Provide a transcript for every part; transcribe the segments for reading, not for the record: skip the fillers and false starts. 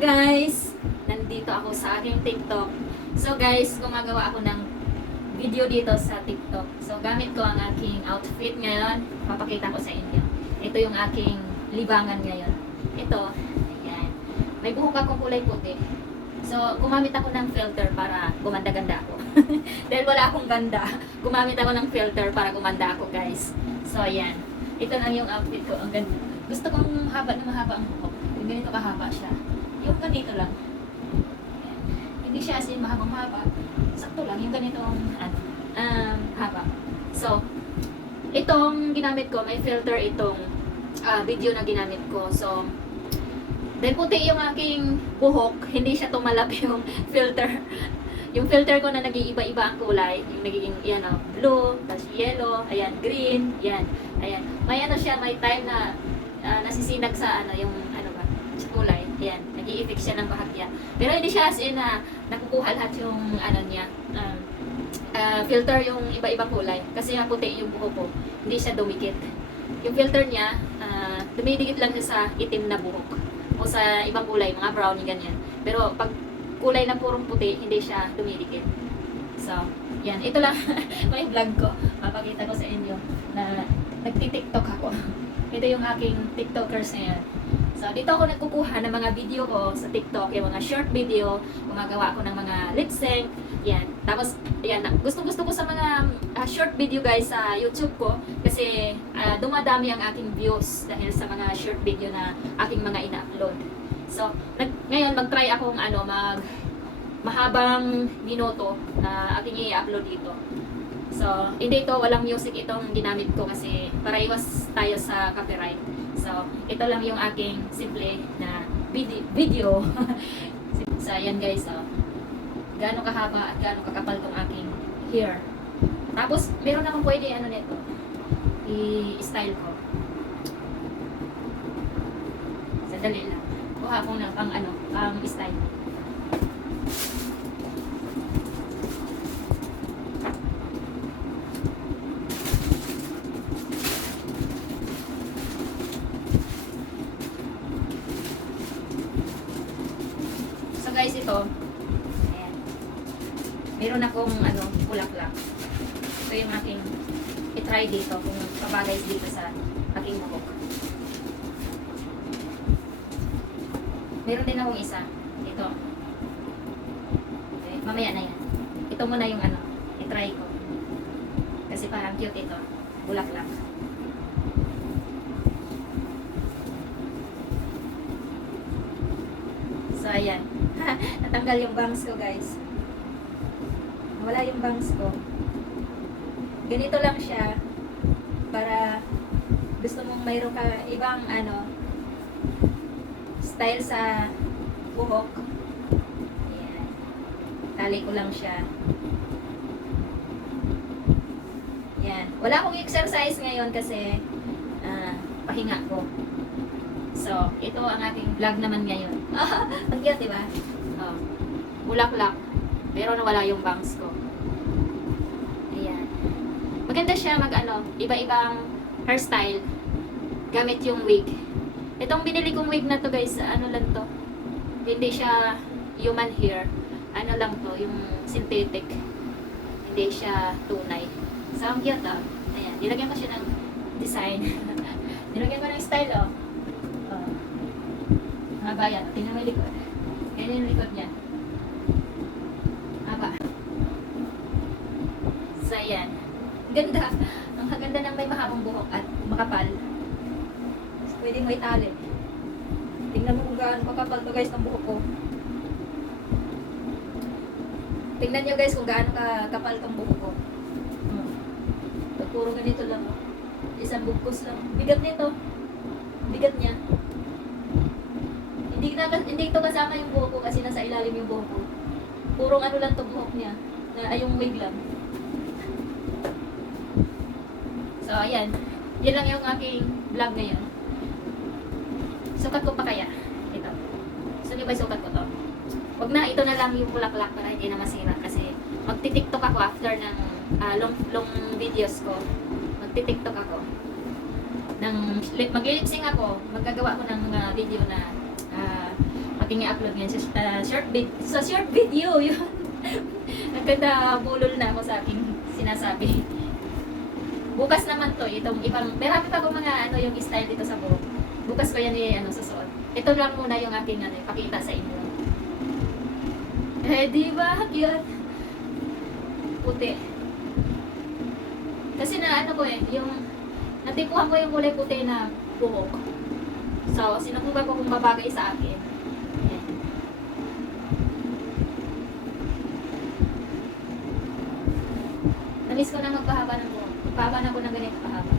Guys! Nandito ako sa aking TikTok. So guys, gumagawa ako ng video dito sa TikTok. So gamit ko ang aking outfit ngayon. Papakita ko sa inyo. Ito yung aking libangan ngayon. Ito, ayan. May buhok akong kulay puti. So gumamit ako ng filter para gumanda-ganda ako. Dahil wala akong ganda, gumamit ako ng filter para gumanda ako guys. So ayan. Ito lang yung outfit ko. Ang ganda. Gusto kong mahaba na mahaba ang buhok. Yung ganito kahaba siya. Yung ganito lang. Ayan. Hindi siya as in mahabang haba. Sakto lang. Yung ganitong haba. So, itong ginamit ko, may filter itong video na ginamit ko. So, dahil puti yung aking buhok, hindi siya tumalab yung filter. Yung filter ko na nag-iiba-iba ang kulay, yung nagiging yan, blue, tapos yellow, ayan, green, yan, ayan. May ano siya, may time na nasisinag sa yung sa kulay, ayan, nag-i-effect siya ng bahagya. Pero hindi siya as in na nakukuha lahat yung niya, filter yung iba-ibang kulay. Kasi nga puti yung buhok ko, hindi siya dumikit. Yung filter niya, dumidikit lang siya sa itim na buhok o sa ibang kulay, mga brownie ganyan. Pero pag kulay na purong puti, hindi siya dumidikit. So, yan. Ito lang, may vlog ko. Papakita ko sa inyo na nagti-tiktok ako. Ito yung aking tiktokers ngayon. So, dito ako nagkukuha ng mga video ko sa TikTok, yung mga short video, gumagawa ako ng mga lip sync, yan. Tapos, yan, gusto ko sa mga short video guys sa YouTube ko kasi dumadami ang aking views dahil sa mga short video na aking mga ina-upload. So, ngayon mag-try akong mahabang minuto na aking i-upload dito. So, hindi ito, walang music itong ginamit ko kasi para iwas tayo sa copyright. So, ito lang yung aking simple na video. So, ayan guys, gaano kahaba at gaano kakapal tong aking hair. Tapos, meron akong pwede nito, i-style ko. Sandali lang. Kuha akong pang style. So guys, ito, ayan. Meron akong bulaklak. Ito yung aking i-try dito kung pabagay dito sa aking buhok. Meron din akong isa. Ito. Okay, mamaya na yan. Ito muna yung i-try ko. Kasi parang cute ito. Bulaklak. So, ayan. Natanggal yung bangs ko, guys. Wala yung bangs ko. Ganito lang siya. Para gusto mong mayroon ka ibang style sa buhok. Ayan. Tali ko lang siya. Ayan. Wala akong exercise ngayon kasi pahinga ko. So, ito ang ating vlog naman ngayon. Ang cute, diba? Oh. Bulaklak. Pero nawala yung bangs ko. Ayan. Maganda siya iba-ibang hairstyle gamit yung wig. Itong binili kong wig na to guys, lang to. Hindi siya human hair. Lang to, yung synthetic. Hindi siya tunay. So, ang cute Ayan, nilagyan ko siya ng design. Nilagyan ko ng style Haba yan. Tingnan mo yung likod. Ganyan yung likod niya. Haba. So, ayan. Ganda. Ang ganda ng may mahabang buhok at makapal. So, pwede mo itali. Tingnan mo kung gaano kakapal to guys ng buhok ko. Tingnan nyo guys kung gaano kakapal tong buhok ko. Puro ganito lang. Isang bugkos lang. Bigat nito. Bigat niya. Hindi ito kasama yung buhok ko kasi nasa ilalim yung buhok ko. Purong lang to buhok niya. Yung wig lang. So, ayan. Yan lang yung aking vlog ngayon. Sukat ko pa kaya? Ito. Gusto niyo ba sukat ko to? Wag na, ito na lang yung bulaklak para hindi na masira kasi magti-tiktok ako after ng long videos ko. Magti-tiktok ako. Mag-lip sync ako. Magagawa ko ng video na aking i-upload ngayon sa short video yun. Nagkanda bulol na ako sa aking sinasabi. Bukas naman to, itong ibang, marami pa akong mga ano yung style dito sa buhok. Bukas ko yan susuot. Ito lang muna yung aking ipakita sa inyo. Di ba? Cute. Puti. Kasi yung natipuhan ko yung kulay puti na buhok. So, sinubukan ko kung babagay sa akin. Ayan. Namiss ko na magpahaba ng buhok. Pahaba na ko ng ganito kahaba.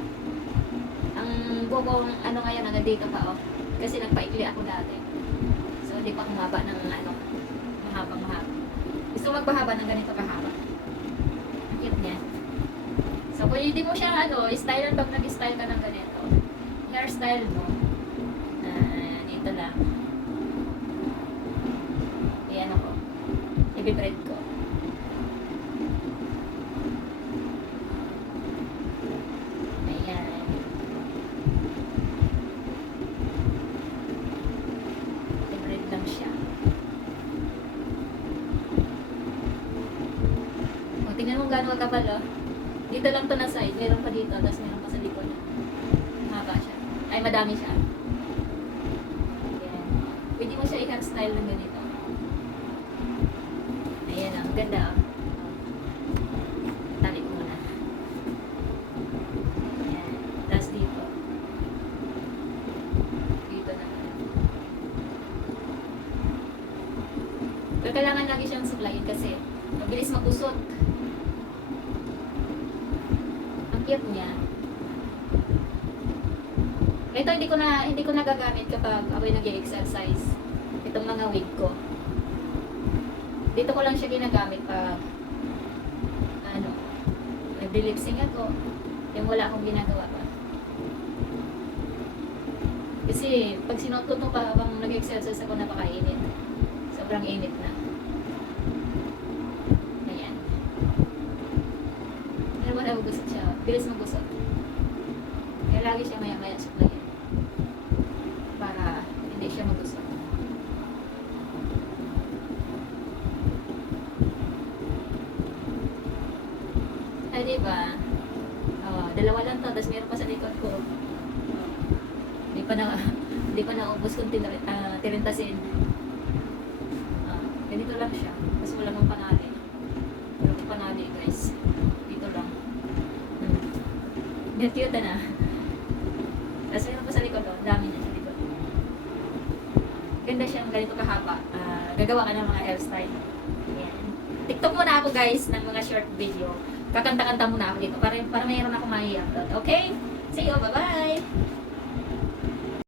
Ang buhok ko, ngayon, dito pa, oh. Kasi nagpaikli ako dati. So, hindi pa humaba ng, mahaba. Gusto ko magpahaba ng ganito kahaba. Ang cute niya. So, kung hindi mo siya, style, pag nag-style ka ng ganito, hairstyle mo, dito lang. Ayan ako. I-braid ko. Tingnan mo gano'n kakapal, oh. Dito lang to na side, meron pa dito, tapos meron pa sa likod. Haba siya. Ay, madami siya. Ayan. Pwede mo siya i-hairstyle ng ganito. Ayan, ang ganda, oh. Tali ko muna. Ayan. Tapos dito. Dito na. Pero kailangan lagi siyang suklayin kasi mabilis mag-usot. Cute niya. Ito hindi ko nagagamit kapag ako'y nag-exercise. Itong mga wig ko. Dito ko lang siya ginagamit pag nagdi-lip-sync ako. Yung wala akong ginagawa pa. Kasi pag sinuot ko pa habang nag-exercise ako, napakainit. Sobrang init na. Ayan. Pero wala ko gusto siya. Bilis magusot. Kaya lagi siya maya-maya suklayin. Para hindi siya magusot. Ay, diba? Dalawa lang to. Tapos meron pa sa likod ko. Hindi pa naubos kung tirintasin. Ganito lang siya. Tapos wala mong panali. Wala mong panali, guys. Dito lang. Cute na. Tapos meron pa sa likod, oh. Dami niya sa likod. Ganda siyang ganito kahaba. Gagawa ka ng mga hairstyle. Ayan. TikTok muna ako, guys, ng mga short video. Kakanta-kanta muna ako dito para mayroon ako mai-upload. Okay? See you. Bye-bye!